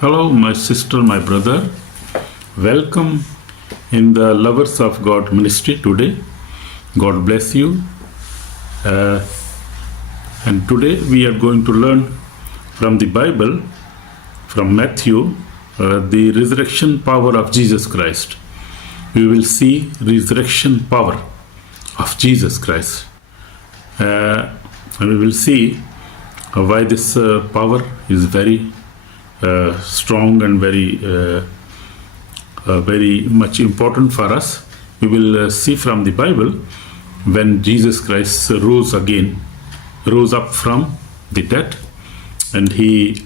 Hello, my sister, my brother. Welcome in the Lovers of God ministry today. God bless you. And today we are going to learn from the Bible, from Matthew, the resurrection power of Jesus Christ. We will see resurrection power of Jesus Christ. And we will see why this power is very strong and very much important for us. We will see from the Bible when Jesus Christ rose up from the dead, and he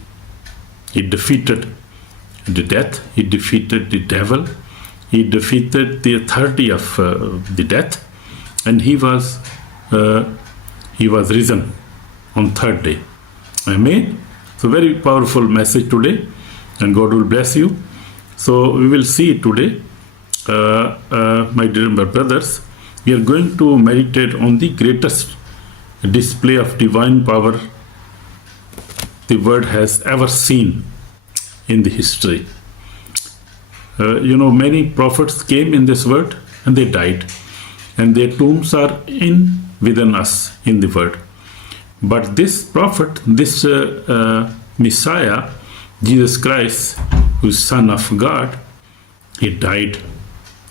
defeated the death, he defeated the devil, he defeated the authority of the death, and he was risen on third day. Amen. So very powerful message today, and God will bless you. So we will see today, my dear brothers, we are going to meditate on the greatest display of divine power the world has ever seen in the history. Many prophets came in this world and they died, and their tombs are within us in the world. But this prophet, this Messiah, Jesus Christ, who is Son of God, he died.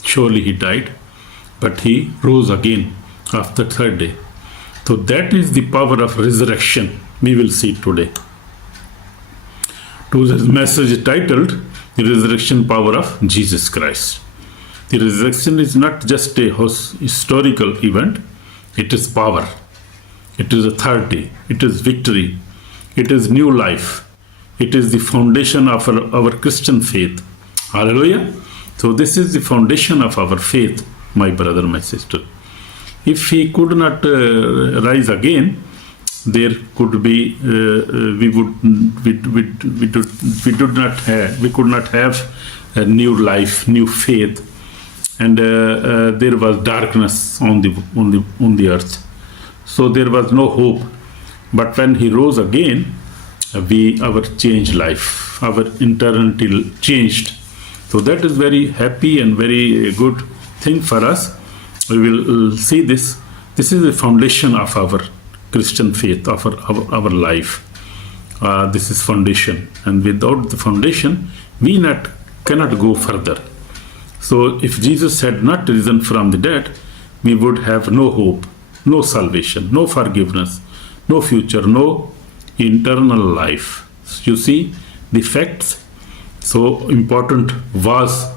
Surely he died, but he rose again after third day. So that is the power of resurrection we will see today. Today's message is titled The Resurrection Power of Jesus Christ. The resurrection is not just a historical event, it is power. It is authority, it is victory, it is new life, it is the foundation of our Christian faith. Hallelujah. So this is the foundation of our faith, my brother, my sister. If he could not rise again, there could be we could not have a new life, new faith, and there was darkness on the earth. So there was no hope. But when he rose again, our changed life, our eternity changed. So that is very happy and very good thing for us. We will see this. This is the foundation of our Christian faith, of our life. This is foundation. And without the foundation, we cannot go further. So if Jesus had not risen from the dead, we would have no hope, no salvation, no forgiveness, no future, no eternal life. You see, the facts. So important was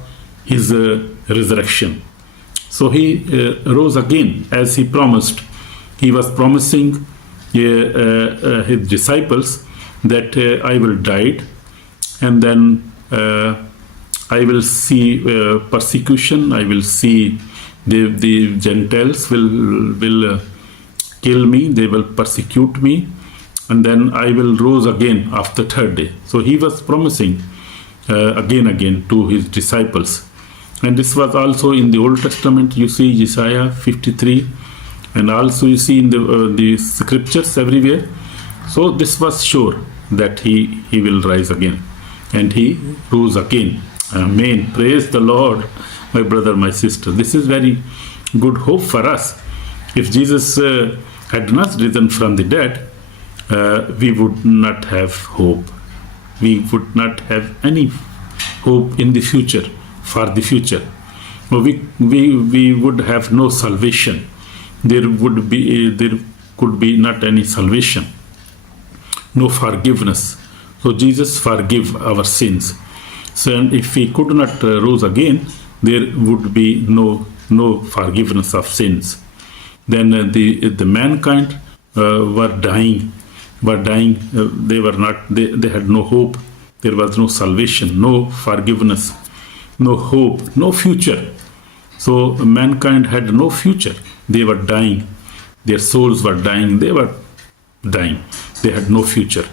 his resurrection. So he rose again as he promised. He was promising his disciples that I will die, and then I will see persecution. I will see the Gentiles will kill me. They will persecute me, and then I will rise again after third day. So he was promising again to his disciples. And this was also in the Old Testament. You see Isaiah 53, and also you see in the scriptures everywhere. So this was sure that he will rise again, and he rose again. Amen. Praise the Lord, my brother, my sister. This is very good hope for us. If Jesus had not risen from the dead, we would not have hope. We would not have any hope in the future. For the future, we would have no salvation. There could be not any salvation, no forgiveness. So Jesus forgive our sins. So and if he could not rise again, there would be no forgiveness of sins. Then the mankind were dying. They were not. They had no hope. There was no salvation, no forgiveness, no hope, no future. So mankind had no future. They were dying. Their souls were dying. They were dying. They had no future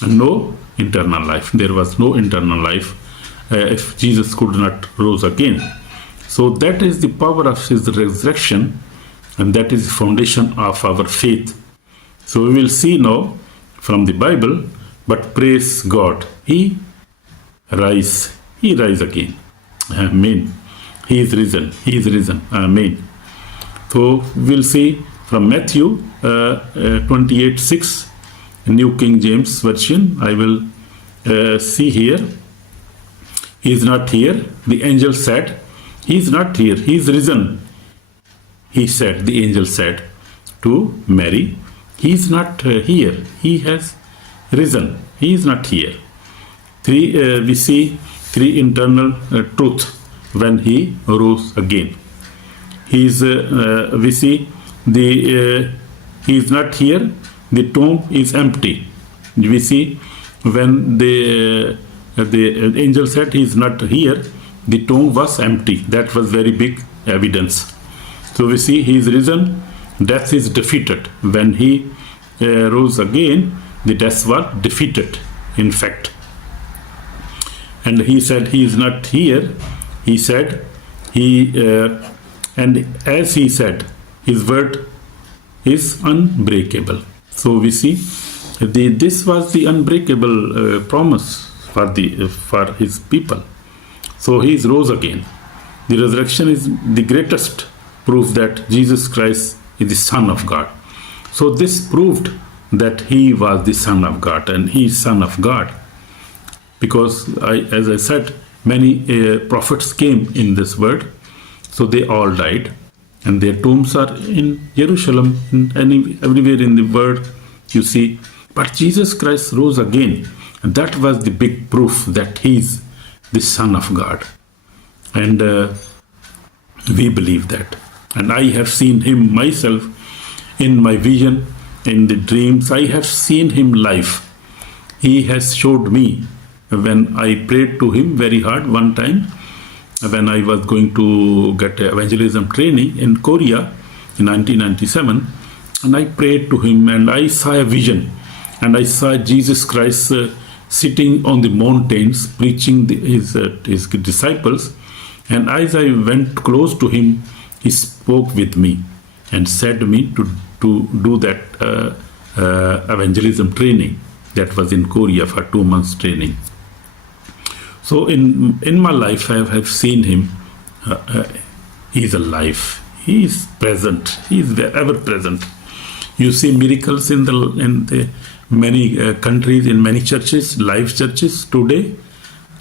and no eternal life. There was no eternal life if Jesus could not rise again. So that is the power of his resurrection, and that is the foundation of our faith. So we will see now from the Bible, but praise God. He rise. He rise again. Amen. He is risen. He is risen. Amen. So we'll see from Matthew 28:6, New King James Version. I will see here. He is not here. The angel said, he is not here. He is risen. He said, the angel said to Mary, he is not here. He has risen. He is not here. We see three internal truth when he rose again. We see he is not here. The tomb is empty. We see when the angel said he is not here, the tomb was empty. That was very big evidence. So we see he is risen. Death is defeated. When he rose again, the death was defeated, in fact. And he said he is not here. He said and as he said, his word is unbreakable. So we see this was the unbreakable promise for his people. So he rose again. The resurrection is the greatest proof that Jesus Christ is the Son of God. So this proved that he was the Son of God, and he is Son of God. Because as I said, many prophets came in this world, so they all died, and their tombs are in Jerusalem, everywhere in the world you see. But Jesus Christ rose again, and that was the big proof that he is the Son of God. And we believe that. And I have seen him myself in my vision, in the dreams. I have seen him live. He has showed me when I prayed to him very hard one time, when I was going to get evangelism training in Korea in 1997, and I prayed to him and I saw a vision, and I saw Jesus Christ sitting on the mountains preaching his disciples, and as I went close to him, he spoke with me and said to me to do that evangelism training that was in Korea for 2 months training. So in my life, I have seen him. He is alive. He is present. He is ever present. You see miracles in the many countries, in many churches, live churches today.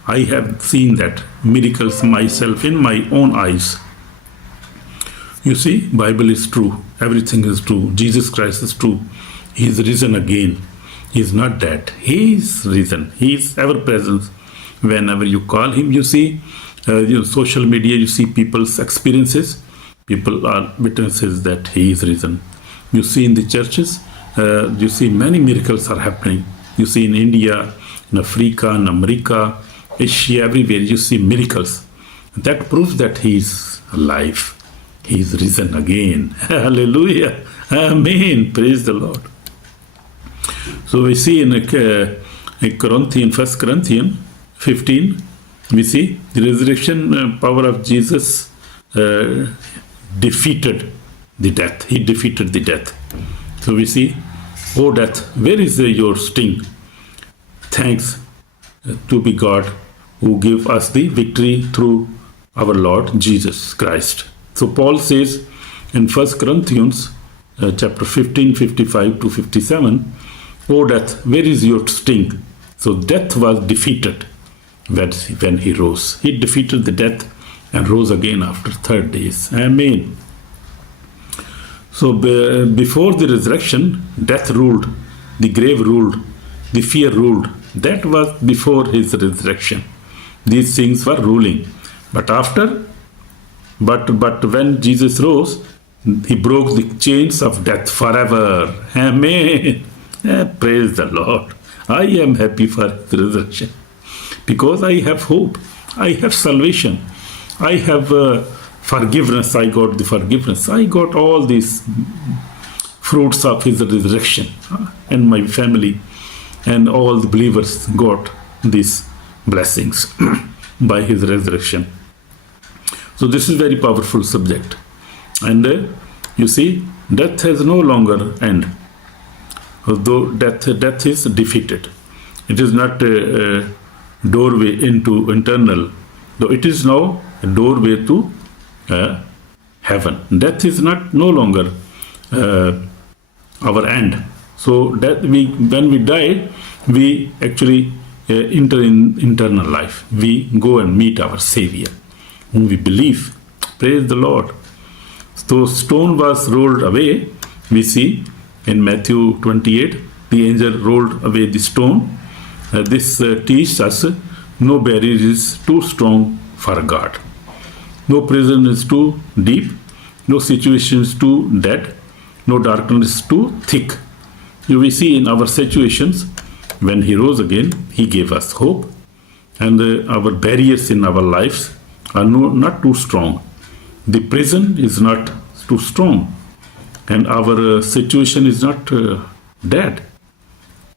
I have seen that miracles myself in my own eyes. You see, Bible is true. Everything is true. Jesus Christ is true. He is risen again. He is not dead. He is risen. He is ever present. Whenever you call him, you see, social media, you see people's experiences. People are witnesses that he is risen. You see in the churches, you see many miracles are happening. You see in India, in Africa, in America, Asia, everywhere, you see miracles. That proves that he is alive. He is risen again. Hallelujah. Amen. Praise the Lord. So we see in 1 Corinthians 15, we see the resurrection power of Jesus defeated the death. He defeated the death. So we see, oh death, where is your sting? Thanks to be God who gave us the victory through our Lord Jesus Christ. So Paul says in 1 Corinthians chapter 15, 55 to 57, oh death, where is your sting? So death was defeated when he rose. He defeated the death and rose again after 3 days. Amen. So before the resurrection, death ruled, the grave ruled, the fear ruled. That was before his resurrection. These things were ruling. But when Jesus rose, he broke the chains of death forever. Amen. Praise the Lord. I am happy for his resurrection because I have hope. I have salvation. I have forgiveness. I got the forgiveness. I got all these fruits of his resurrection, and my family and all the believers got these blessings by his resurrection. So this is very powerful subject. And you see, death has no longer end. Although death is defeated. It is not doorway into internal, though it is now a doorway to heaven. Death is not no longer our end. So that when we die, we actually enter in eternal life. We go and meet our Savior, whom we believe. Praise the Lord. So stone was rolled away. We see in Matthew 28, the angel rolled away the stone. This teaches us no barrier is too strong for God. No prison is too deep. No situation is too dead. No darkness is too thick. We see in our situations, when He rose again, He gave us hope. And our barriers in our lives are not too strong. The prison is not too strong. And our situation is not dead.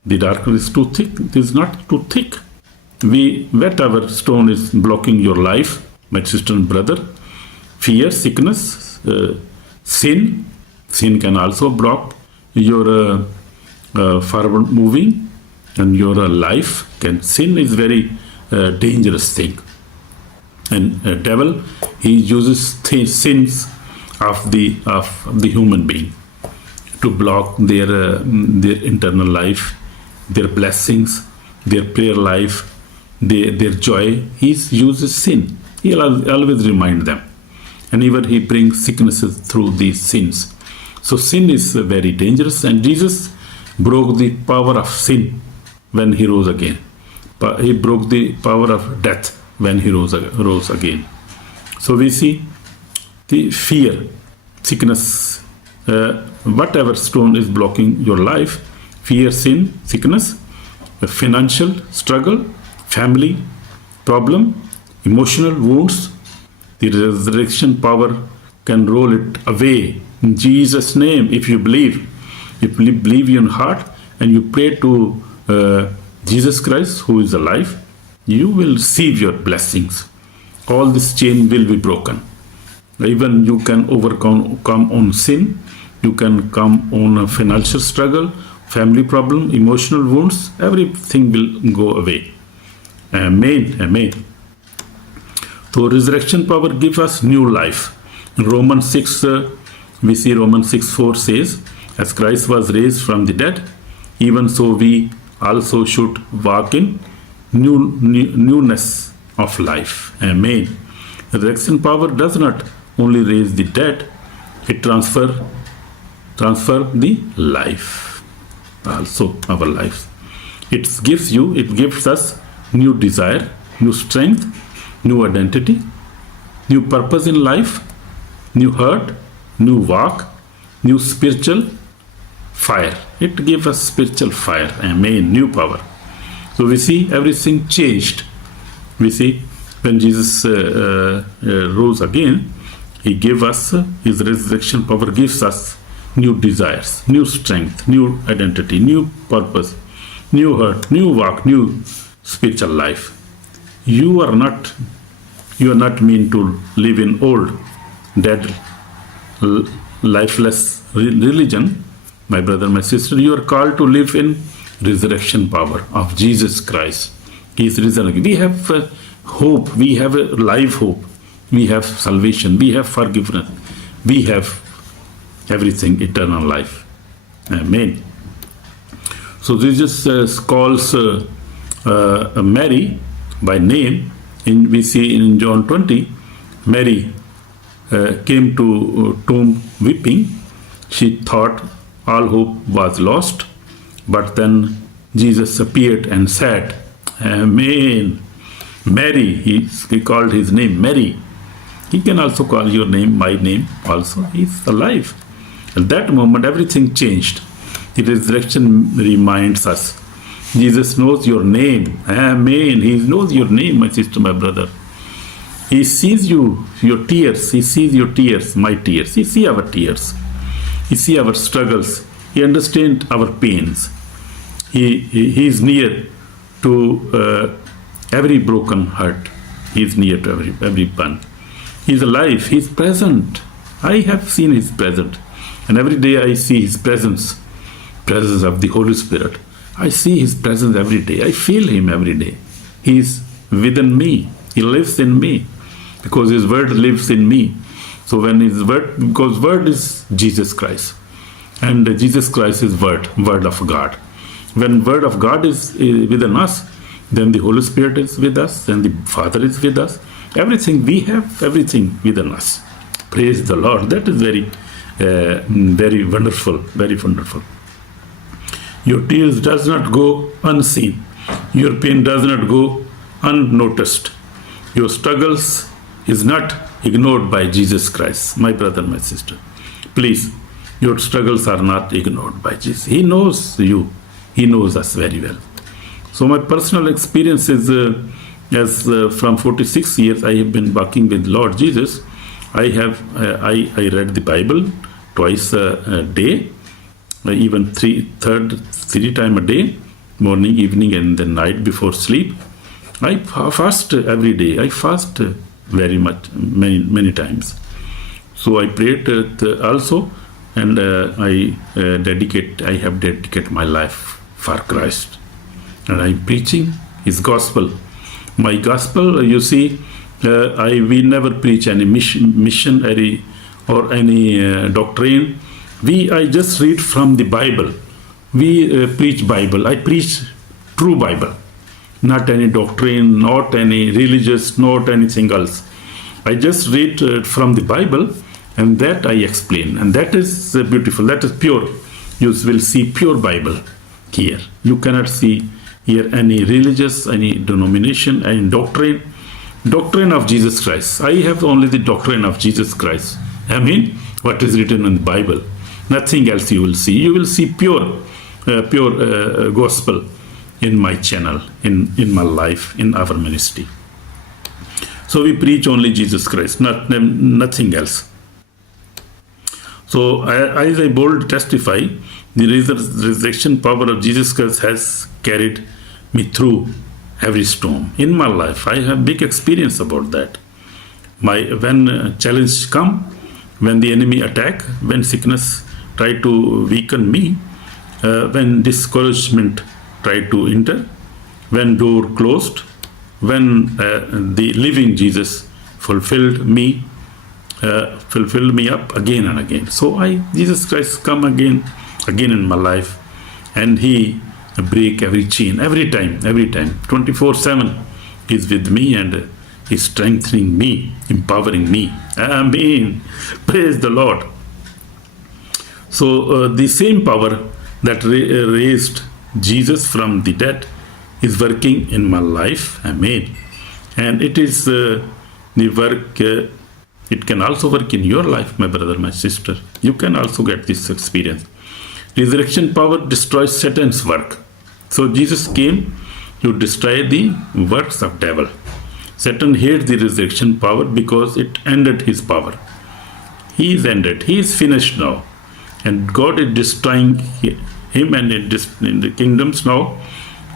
The darkness is too thick. It is not too thick. Whatever stone is blocking your life, my sister and brother, fear, sickness, sin can also block your forward moving and your life. Sin is very dangerous thing. And devil, he uses sins of the human being to block their internal life, their blessings, their prayer life, their joy. He uses sin. He'll always remind them. And even he brings sicknesses through these sins. So sin is very dangerous, and Jesus broke the power of sin when He rose again. He broke the power of death when He rose again. So we see the fear, sickness, whatever stone is blocking your life, fear, sin, sickness, financial struggle, family problem, emotional wounds, the resurrection power can roll it away in Jesus' name. If you believe in your heart and you pray to Jesus Christ, who is alive, you will receive your blessings. All this chain will be broken. Even you can come on sin, you can come on a financial struggle, family problem, emotional wounds, everything will go away. Amen. Amen. So resurrection power gives us new life. In Romans 6, we see Romans 6:4 says, as Christ was raised from the dead, even so we also should walk in newness of life. Amen. Resurrection power does not only raise the dead, it transfer the life, also our lives. It gives us new desire, new strength, new identity, new purpose in life, new heart, new walk, new spiritual fire. It gives us spiritual fire. Amen. New power. So we see everything changed. We see when Jesus rose again, He gave us His resurrection power, gives us new desires, new strength, new identity, new purpose, new heart, new walk, new spiritual life. You are not meant to live in old, dead, lifeless religion. My brother, my sister, you are called to live in resurrection power of Jesus Christ. He is risen again. We have hope. We have a life hope. We have salvation. We have forgiveness. We have everything, eternal life. Amen. So Jesus calls Mary by name. We see in John 20, Mary came to tomb weeping. She thought all hope was lost, but then Jesus appeared and said, Amen. Mary, he called his name Mary. He can also call your name, my name also. He's alive. At that moment, everything changed. The resurrection reminds us. Jesus knows your name. Amen. He knows your name, my sister, my brother. He sees your tears. He sees your tears, my tears. He sees our tears. He sees our struggles. He understands our pains. He is near to every broken heart. He is near to every one. He is alive. He is present. I have seen His presence. And every day I see His presence of the Holy Spirit. I see His presence every day. I feel Him every day. He is within me. He lives in me because His word lives in me. So when His word, because word is Jesus Christ, and Jesus Christ is word of God. When word of God is within us, then the Holy Spirit is with us, then the Father is with us. Everything we have, everything within us. Praise the Lord. That is very wonderful, very wonderful. Your tears does not go unseen. Your pain does not go unnoticed. Your struggles is not ignored by Jesus Christ. My brother, my sister, please, your struggles are not ignored by Jesus. He knows you. He knows us very well. So my personal experience is, from 46 years I have been walking with Lord Jesus. I read the Bible twice a day, even three times a day, morning, evening, and the night before sleep. I fast every day. I fast very much, many times. So I prayed also, and I have dedicated my life for Christ, and I'm preaching His gospel. My gospel, you see, we never preach any missionary or any doctrine. I just read from the Bible. We preach Bible. I preach true Bible, not any doctrine, not any religious, not anything else. I just read from the Bible, and that I explain, and that is beautiful. That is pure. You will see pure Bible here. You cannot see here any religious, any denomination, any doctrine. Doctrine of Jesus Christ. I have only the doctrine of Jesus Christ. I mean, what is written in the Bible. Nothing else you will see. You will see pure gospel in my channel, in my life, in our ministry. So we preach only Jesus Christ, nothing else. So as I boldly testify, the resurrection power of Jesus Christ has carried me through every storm in my life. I have big experience about that. When challenge come, when the enemy attack, when sickness try to weaken me, when discouragement try to enter, when door closed, when the living Jesus fulfilled me up again and again. So Jesus Christ come again in my life, and He break every chain, every time, 24/7. He's with me, and He's strengthening me, empowering me. Amen. Praise the Lord. So the same power that raised Jesus from the dead is working in my life. Amen. And it is the work. It can also work in your life, my brother, my sister. You can also get this experience. Resurrection power destroys Satan's work. So Jesus came to destroy the works of devil. Satan hates the resurrection power because it ended his power. He is ended. He is finished now. And God is destroying him and in the kingdoms now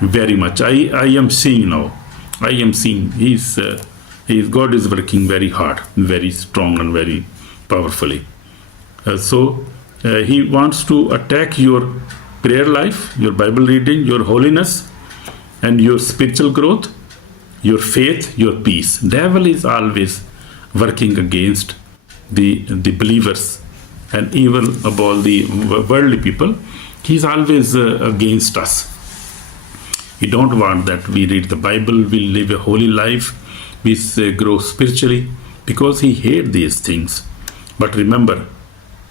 very much. I am seeing now. I am seeing God is working very hard, very strong and very powerfully. So He wants to attack your prayer life, your Bible reading, your holiness, and your spiritual growth, your faith, your peace. Devil is always working against the believers, and even about the worldly people. He's always against us. He don't want that we read the Bible, we live a holy life, we grow spiritually, because he hates these things. But remember,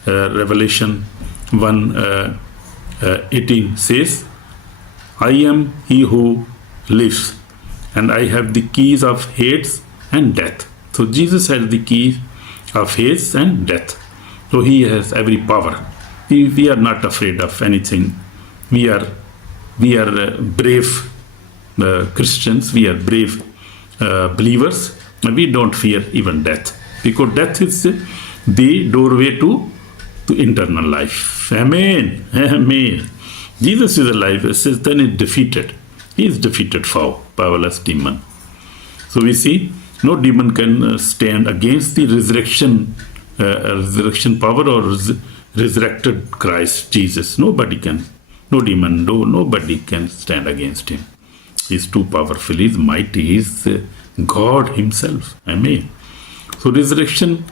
Revelation 1:18 says, I am he who lives, and I have the keys of Hades and death. So Jesus has the keys of Hades and death. So he has every power. We are not afraid of anything. We are brave Christians. We are brave believers. And we don't fear even death, because death is the doorway to eternal life. Amen. Amen. Jesus is alive. Satan is defeated. He is defeated foe, powerless demon. So we see no demon can stand against the resurrection power or resurrected Christ Jesus. Nobody can. No demon, nobody can stand against him. He's too powerful. He's mighty. He's God himself. Amen. So resurrection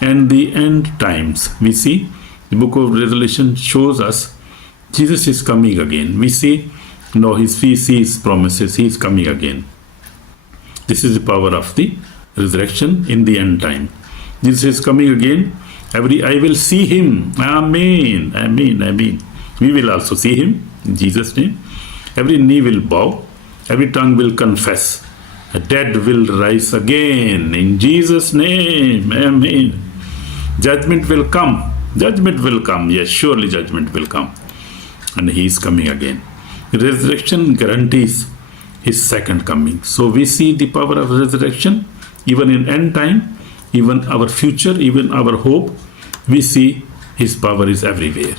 and the end times. We see the book of Revelation shows us Jesus is coming again. We see we see his promises. He is coming again. This is the power of the resurrection in the end time. Jesus is coming again. Every eye will see him. Amen. Amen. Amen. We will also see him in Jesus' name. Every knee will bow. Every tongue will confess. The dead will rise again in Jesus' name. Amen. Judgment will come. Judgment will come. Yes, surely judgment will come. And he is coming again. Resurrection guarantees his second coming. So we see the power of resurrection even in end time, even our future, even our hope. We see his power is everywhere.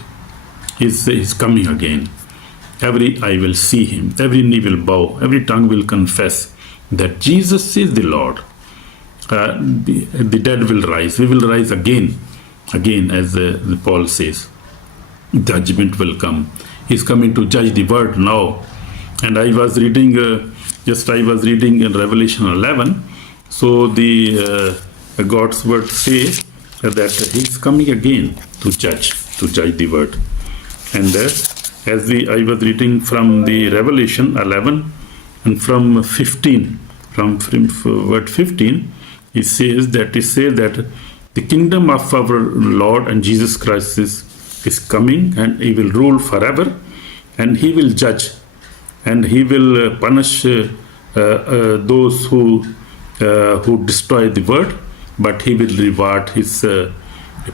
He's coming again. Every eye will see him. Every knee will bow. Every tongue will confess that Jesus is the Lord. The dead will rise. We will rise again, as Paul says. Judgment will come. He's coming to judge the world now. And I was reading, in Revelation 11. So the God's word says that he's coming again to judge the world. And I was reading from the Revelation 11 and from 15, from word 15, it says that the kingdom of our Lord and Jesus Christ is coming, and he will rule forever, and he will judge, and he will punish those who destroy the word, but he will reward his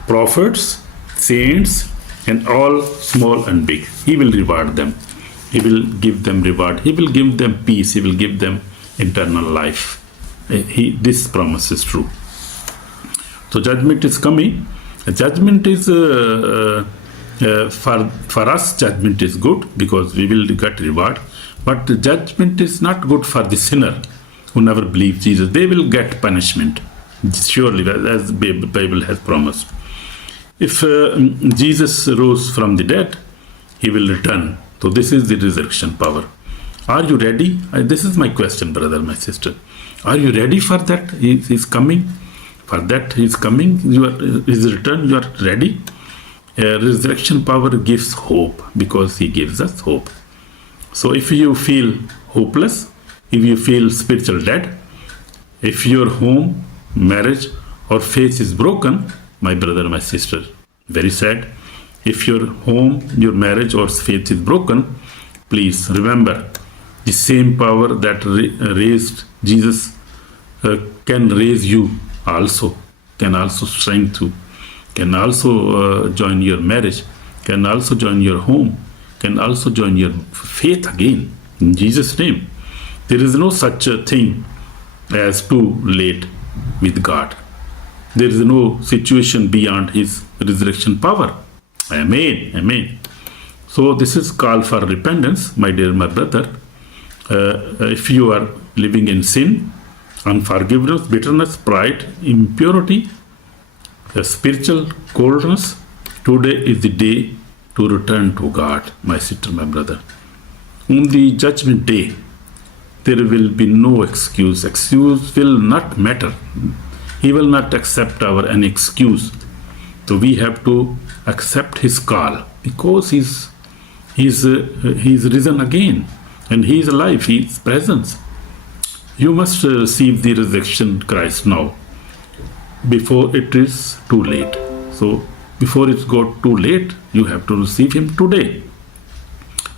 prophets, saints, and all small and big. He will reward them. He will give them reward. He will give them peace. He will give them eternal life. This promise is true. So judgment is coming. Judgment is for us. Judgment is good because we will get reward. But judgment is not good for the sinner who never believed Jesus. They will get punishment, surely, as the Bible has promised. If Jesus rose from the dead, he will return. So this is the resurrection power. Are you ready? This is my question, brother, my sister. Are you ready for that? He's coming. For that, he's coming. His return, you are ready. Resurrection power gives hope because he gives us hope. So if you feel hopeless, if you feel spiritual dead, if your home, marriage, or faith is broken, my brother, my sister, very sad. If your home, your marriage, or faith is broken, please remember the same power that raised Jesus can raise you also, can also strengthen you, can also join your marriage, can also join your home, can also join your faith again. In Jesus' name, there is no such a thing as too late with God. There is no situation beyond his resurrection power. Amen. Amen. So this is call for repentance, my dear, my brother. If you are living in sin, unforgiveness, bitterness, pride, impurity, spiritual coldness, today is the day to return to God, my sister, my brother. On the judgment day, there will be no excuse. Excuse will not matter. He will not accept any excuse. So we have to accept his call because he's risen again and he is alive. He is present. You must receive the resurrection Christ now before it is too late. So before it's got too late, you have to receive him today,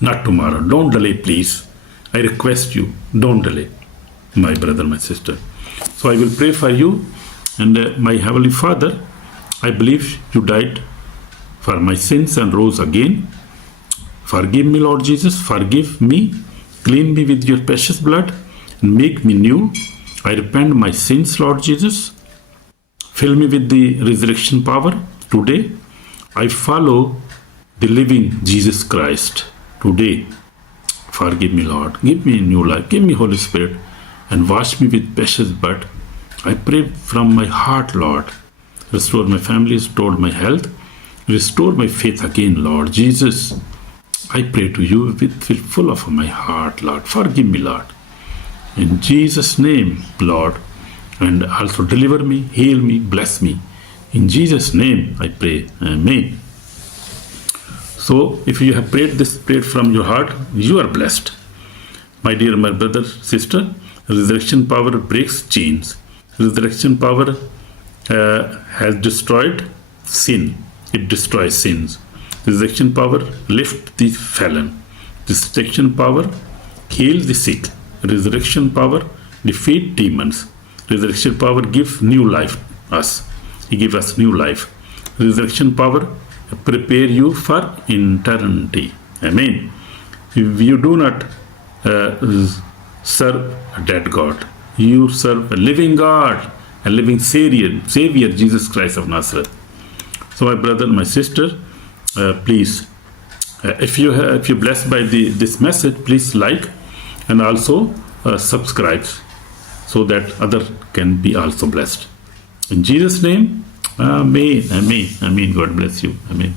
not tomorrow. Don't delay, please. I request you, don't delay, my brother, my sister. So I will pray for you. And my Heavenly Father, I believe you died for my sins and rose again. Forgive me, Lord Jesus. Forgive me. Clean me with your precious blood and make me new. I repent my sins, Lord Jesus. Fill me with the resurrection power today. I follow the living Jesus Christ today. Forgive me, Lord. Give me a new life. Give me Holy Spirit and wash me with precious blood. I pray from my heart, Lord. Restore my family, restore my health, restore my faith again, Lord Jesus. I pray to you with full of my heart, Lord. Forgive me, Lord. In Jesus' name, Lord. And also deliver me, heal me, bless me. In Jesus' name, I pray. Amen. So, if you have prayed this prayer from your heart, you are blessed. My dear, my brother, sister, resurrection power breaks chains. Resurrection power has destroyed sin. It destroys sins. Resurrection power lifts the fallen. Resurrection power heals the sick. Resurrection power defeats demons. Resurrection power gives new life to us. He gives us new life. Resurrection power prepare you for eternity. Amen. If you do not serve a dead God, you serve a living God, a living Savior, Jesus Christ of Nazareth. So, my brother, my sister, please, if you're blessed by this message, please like and also subscribe, so that other can be also blessed. In Jesus' name, Amen, Amen, Amen. God bless you. Amen.